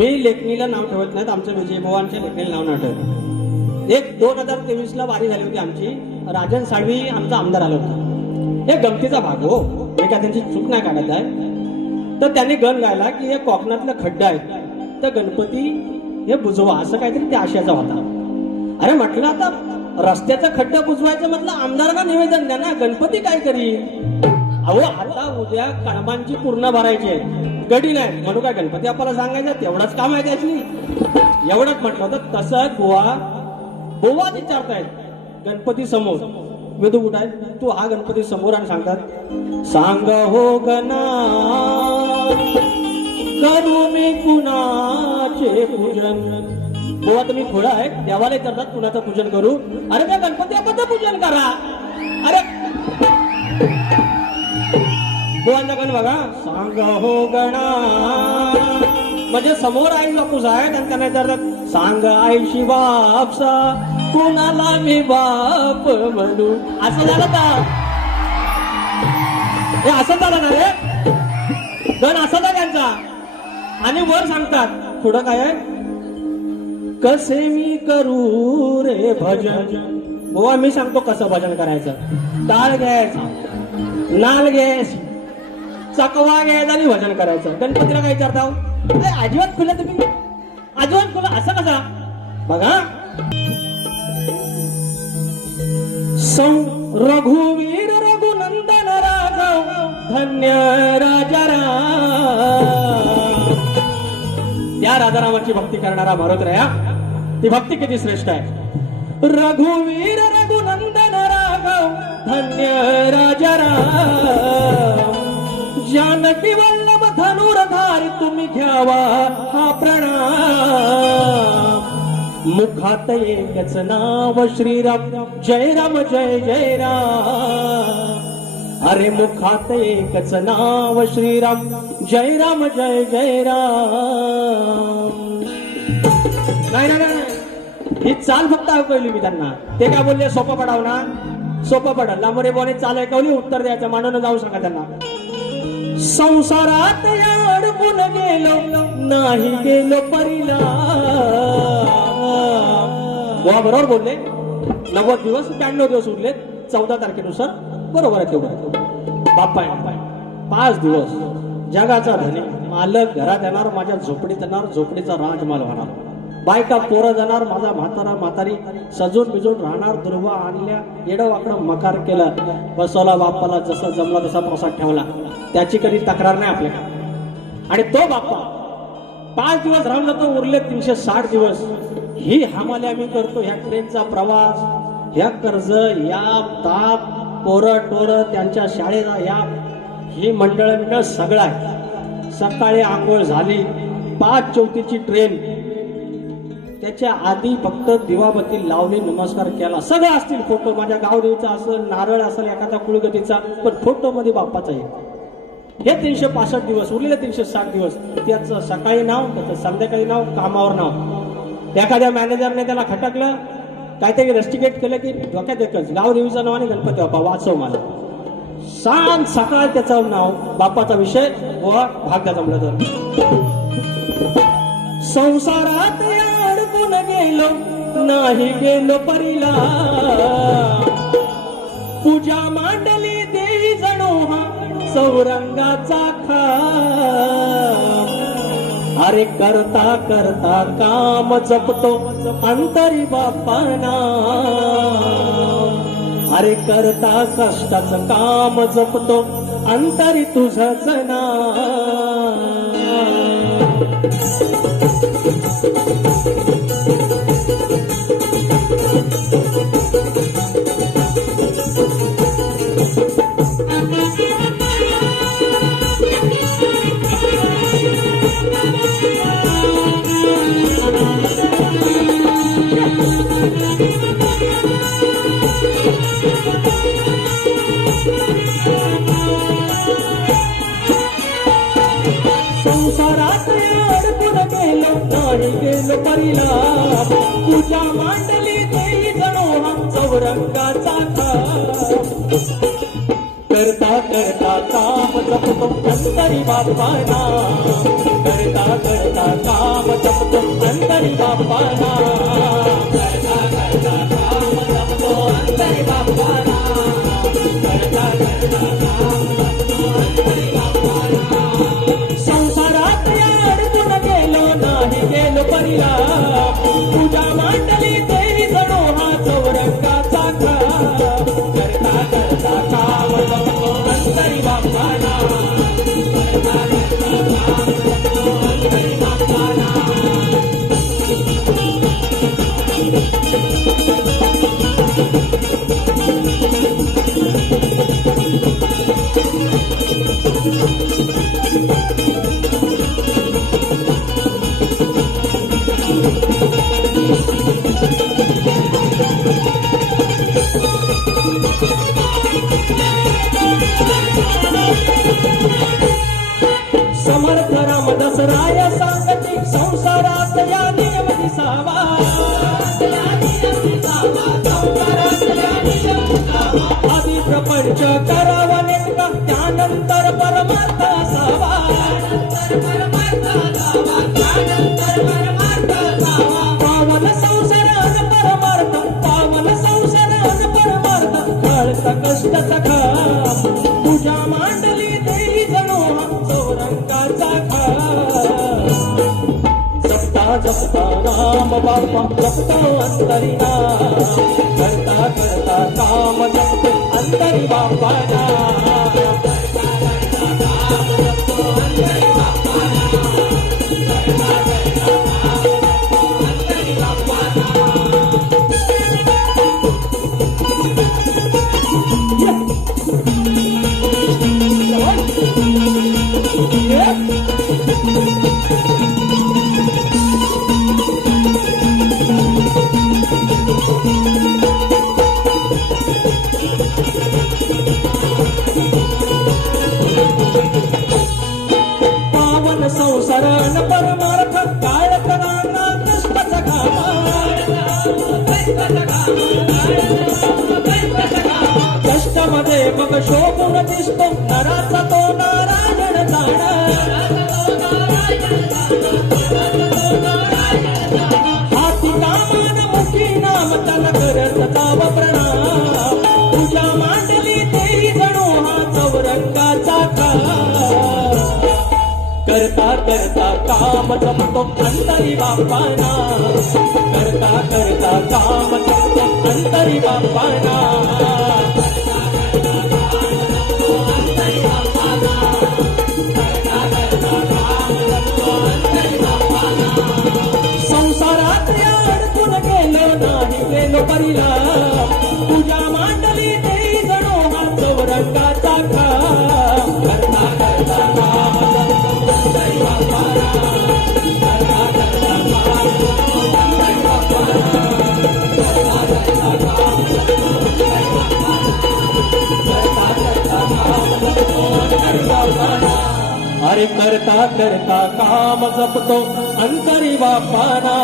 मी लेखणीला नाव ठेवत नाहीत, आमच्या विजयभवानच्या लेखणीला नाव नाही ठेवत. एक 2023 ला वारी झाली होती आमची. राजन साळवी आमचा आमदार आला होता. हे गमतीचा भाग हो, मी काय त्यांची चूक नाही काढत आहे. तर त्यांनी गण गायला की हे कोकणातलं खड्डा आहे तर गणपती हे बुजवा, असं काहीतरी त्या आशयाचा होता. अरे म्हटलं आता रस्त्याचा खड्डा बुजवायचं म्हटलं आमदारांना निवेदन द्या ना, गणपती काय करील. अहो आता उद्या कळमांची पूर्ण भरायची आहे, गडी नाही म्हणू काय गणपती आपल्याला सांगायचं तेवढंच काम आहे त्याची. एवढंच म्हटलं होतं. तसं बुवा विचारतायत गणपती समोर, वेदू कुठं आहे, तू हा गणपती समोर आणि सांगतात सांग हो गणा करू मी कुणाचे पूजन. बुवा तुम्ही खोळा आहे, देवाला विचारतात कुणाचं पूजन करू. अरे त्या गणपती आपण पूजन करा. अरे बुवांचा गण बघा, सांग हो गणा म्हणजे समोर आई बापूस आहे आणि त्यांना विचारतात सांग आईशी बापसा कुणाला मी बाप म्हणू. असं झालं का हे, असं झालं ना रे गण असा ना त्यांचा. आणि वर सांगतात थोडं काय आहे, कसे मी करू रे भजन. बुवा मी सांगतो कसं भजन करायचं. टाळ घ्यायचा, नाल घ्यायची, चकवा घ्यायचा आणि भजन करायचं. गणपतीला काय विचारता अजिबात खुलं तुम्ही, अजिबात खुलं असं कसा. बघा रघुवीर रघुनंदन राघव धन्य राजा त्या राधारामाची भक्ती करणारा मारुतराया, ती भक्ती किती श्रेष्ठ आहे. रघुवीर रघुनंदन राघव धन्य राजा जानकी वल्लभ धनुर्धारी तुम्ही घ्यावा हा प्रणाम. मुखात एकच नाव श्रीराम जय राम जय जय राम. अरे मुखात एकच नाव श्रीराम जय राम जय जय राम. नाही नाही ही चाल फक्त ऐकवली मी त्यांना. ते काय बोलले सोपं पडाव ना, सोपं पडल. लांबरे बोने चाल ऐकवली, उत्तर द्यायचं मानून जाऊ सांगा त्यांना. संसारात अडकून गेलो नाही गेलो परिला. बरोबर बोलले. 90 दिवस 92 दिवस उरले 14 तारखेनुसार बरोबर आहे. तेवढं बाप्पा 5 दिवस जगाचा धनी मालक घरात येणार, माझ्या झोपडीत येणार, झोपडीचा राजमाल होणार. बायका पोरं जाणार, माझा म्हातारा म्हातारी सजून बिजून राहणार. दुर्वा आणल्या, येडं वाकडं मकार केलं, बसवला बाप्पाला जसं जमला तसा प्रसाद ठेवला. त्याची कधी तक्रार नाही आपल्याकडे. आणि तो बाप्पा 5 दिवस राहून जातो, उरले 360 दिवस. ही हमाली आम्ही करतो. ह्या ट्रेनचा प्रवास, ह्या कर्ज, या ताप, पोरं टोरं त्यांच्या शाळेचा या, ही मंडळ सगळं आहे. सकाळी आंघोळ झाली, 5:34ची ट्रेन. त्याच्या आधी फक्त दिवाबत्ती लावली, नमस्कार केला. सगळं असतील फोटो, माझ्या गावदेवीचा असेल, नारळ असेल, एखादा कुळगतीचा, पण फोटो मध्ये बाप्पाचा आहे. हे 365 दिवस उरलेले 360 दिवस त्याचं सकाळी नाव, त्याचं संध्याकाळी नाव, कामावर नाव. एखाद्या मॅनेजरने त्याला खटकलं, काहीतरी रेस्टिकेट केलं की डोक्यात एकच गावदेवीचं नाव आणि गणपती बाप्पा वाचव मला. सांग सकाळ त्याचं नाव, बाप्पाचा विषय व भाग त्याचा जमलं तर. संसारात अडकून गेलो नाही गेलो परिला. पूजा मांडली देवी जणू हा चौरंगाचा खा. अरे करता करता काम जपतो अंतरी बाप्पाना. अरे करता कष्टाचं काम जपतो अंतरी तुझंच नाम. संसारात अडकून गेलो नाही गेलो परिला. पूजा मांडली देई जणू हा चौरंगाचा खा. करता करता काम जपतो अंतरी बाप्पाना. करता करता काम जपतो अंतरी बाप्पाना करता करता काम जपतो अंतरी बाप्पाना करता करता काम जपतो अंतरी बाप्पाना संसारात या अडकून गेलो नाही गेलो परिला पूजा मांडली देवी जणो हा चौरंगाचा खा करता करता काम जपतो अंतरी बाप्पाना करता करता काम जपतो अंतरी बाप्पाना समर्थ रामदास राय सांगती संसारात या नियम दिसावा आधी प्रपंच करावा नेमका त्यानंतर परमार्थ असावा पावन संसारान परमार्थ पावन संसारान परमार्थ काळचा कष्ट सखा पूजा मांडली देवी जणो चौरंगाचा खा जपता जपता राम बाप्पा जपतो अंतरी नाम करता करता काम जपतो अंतरी बाप्पाना करता करता काम जपतो अंतरी बाप्पाना करता करता काम जपतो अंतरी बाप्पाना पावन संसारण परमार्थ काळ कराना कष्टाचा कष्टामध्ये मग शोभून दिसतो नराचा तो नारायण जाणा हाती कामान मुखी नाम त्याला करत जाव प्रणाम पूजा मांडली देवी जणो हा चौरंगाचा खा करता करता काम जपतो अंतरी बाप्पाना करता करता काम जपतो अंतरी बाप्पाना संसारात या अडकून गेलो नाही गेलो परिला पूजा मांडली देवी जणो हा चौरंगाचा खा करता करता काम जपतो अंतरी बाप्पाना करता करता काम जपतो अंतरी बाप्पाना करता करता काम जपतो अंतरी बाप्पाना करता करता काम जपतो अंतरी बाप्पाना अरे करता करता काम जपतो अंतरी बाप्पाना